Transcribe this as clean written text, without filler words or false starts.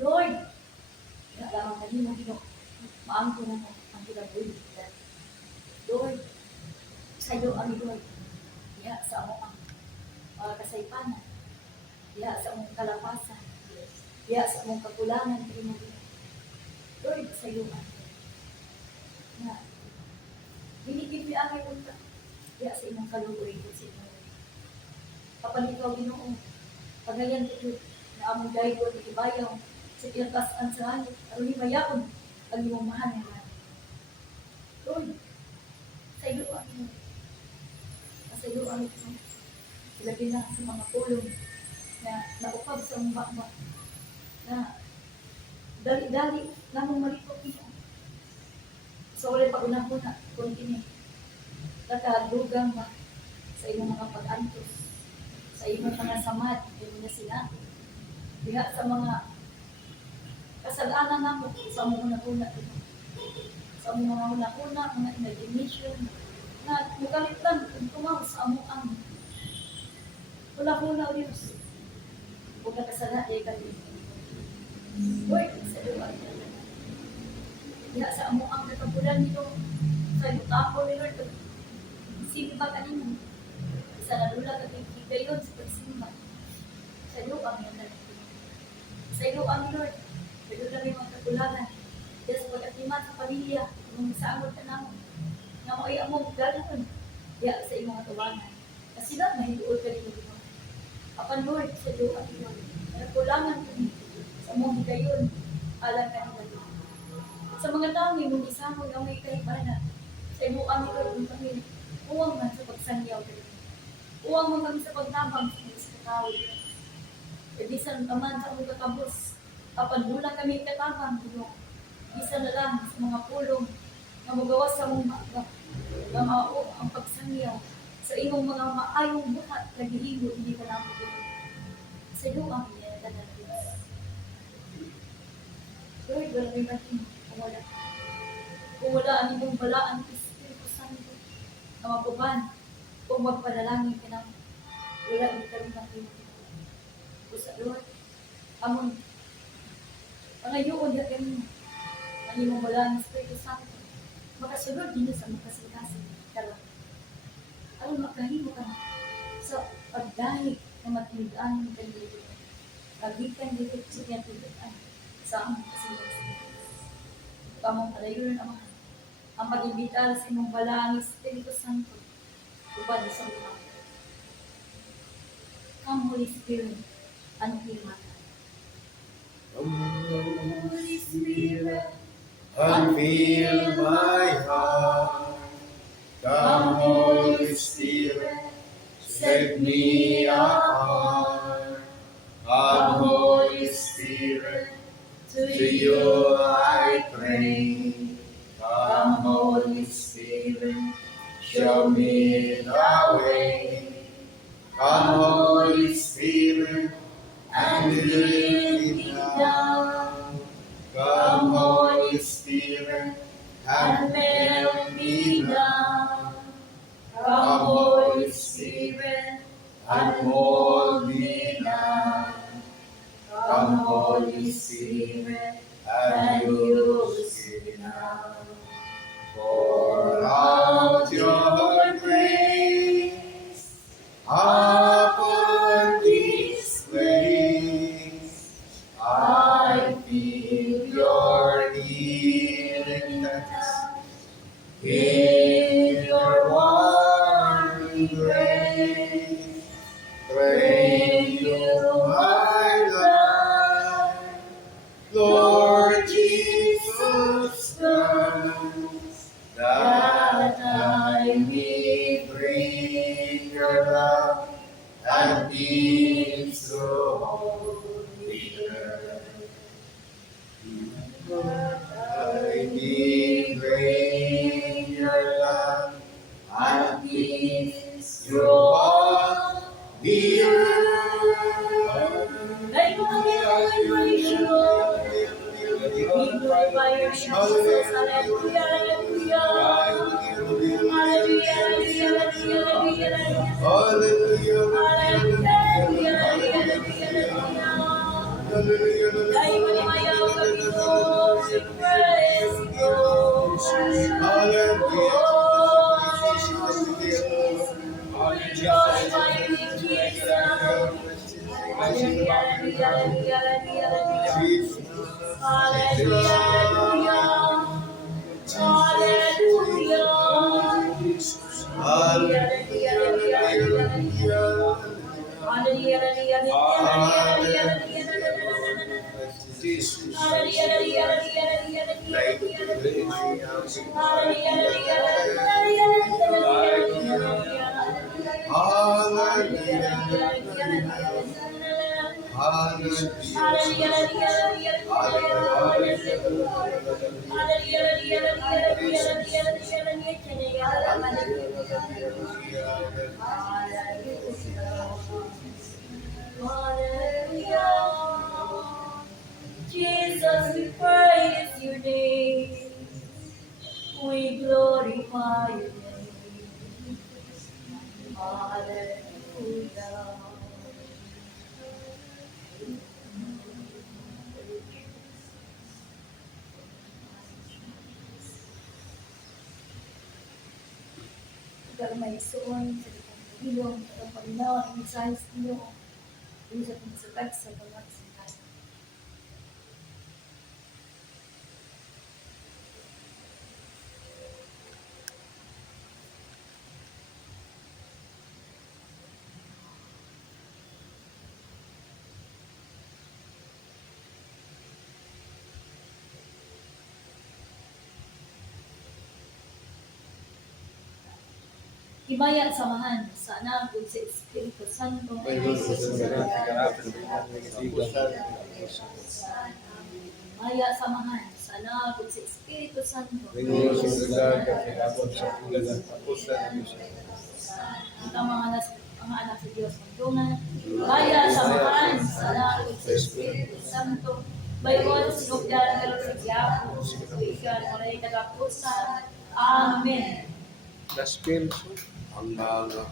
Lord, lamang kanino, maangko na mo ang kinabuhi. Lord, sa iyo ang Lord, diha sa among ang kasaypanan, diha sa among kalapasan, diha sa among kakulangan, Lord, sa iyo ang na binigyan mi ang unta, diha sa imong kaluoy ko sa inyo. Kapag ikaw Ginoo, pagayan ko na among dahil ko ibayaw sa pinagkasan sa langit, aron himayaon ang imong mahal na Lord, sa iyo ang Ginoo. Sa iyo ang Ginoo. Ilagay na sa mga pulong na naupag sa mga na dali-dali namang malipot niya. So, ulit pag-una-una, continue. Nakadugang ba sa iyong mga pag-antos, sa iyong mga samad, iyong mga sinabi, diha sa mga kasalanan namo sa among una-una, sa among mga una-una, mga imagination, na mukalitan kung tumaw sa among ang hula-hula o Diyos. Huwag na kasala, ay kami. Lord, sa luwa, diha sa among ang katapulan nito, sa itapo ni Lord, simba kanina. Sa nalula ka kayon sa pagsimba. Sa iyo ang yan. Sa iyo ang Lord. Sa iyo lang yung mga kakulangan. Diya sa pag-atiman sa pamilya, yung saamod ka naman. Nga mo ay among ganoon. Diya sa iyong mga tawanan. Kasi lang, mahiduol ka rin mo. Apan Lord, sa iyo ang Lord. Kakulangan ko sa mong higayon. Alam ka nila. Sa mga tao, may mong isang mga may kahibana. Sa iyo ang Lord, yung kami. Uwang man sa pagsangyaw ka rin. Uwang mo kami sa pagtabang sa mga tao. Ibisan naman sa mga kakabos. Apan bulang kami katabang. Isa na lang sa mga pulong na magawas sa mga na mao ang pagsangyaw sa imong mga maayong buhat na gihingo hindi ka lang sa iyo ang iyatan Diyos. Lord, wala may natin kumula. Kumula ang imong balaan Espiritu Santo na mapuban kung magpanalangin ka ng wala ang kalimang o sa Lord, amon pangayoon ya kanina ang imong balaan Espiritu Santo makasunod din sa makasikasin karon. Aron makahimo ka sa pagdahig na matindaan ng kanila. Kagikan dito sa kanyang sa among kasikasin. Kamong palayon ang pag-imbitar sa imong balaan Espiritu Santo upad sa mga. Come Holy Spirit, and fill my heart. Come Holy Spirit, and fill my heart. Come Holy Spirit, set me apart. Come Holy Spirit, to you I pray. Come Holy Spirit, show me the way. Come Holy Spirit, and lead me down. Come Holy Spirit, and melt me down. Come Holy Spirit, and mold me down. Come Holy Spirit, and use me now. Pour out your grace upon this place. I feel your healing touch. Feel your warm embrace. Pray you my life, Lord Jesus Christ, that I may bring your love and peace to holy earth. I may bring your love and peace to all the earth. Like the celebration, Lord, we glorify your name, Jesus. Hallelujah, hallelujah. Hallelujah, hallelujah, hallelujah, hallelujah. Hallelujah, hallelujah, hallelujah. Jesus. Hallelujah. Light to the my house. Hallelujah. Jesus, we praise your name. We glorify your name. Hallelujah. Agar may suon sa ilong, sa paminaw, ang mensahe sa inyo, usap ng sagat sa bawat sandali. Himaya at samahan sa anak ug sa Espiritu Santo. Himaya at samahan sa anak ug sa Espiritu Santo. Ang mga anak sa Diyos magdungan. Himaya at samahan sa anak ug sa Espiritu Santo. Bayon sinugdan ng sa Diabo, sa ikan walay katapusan. Amen. Ang mga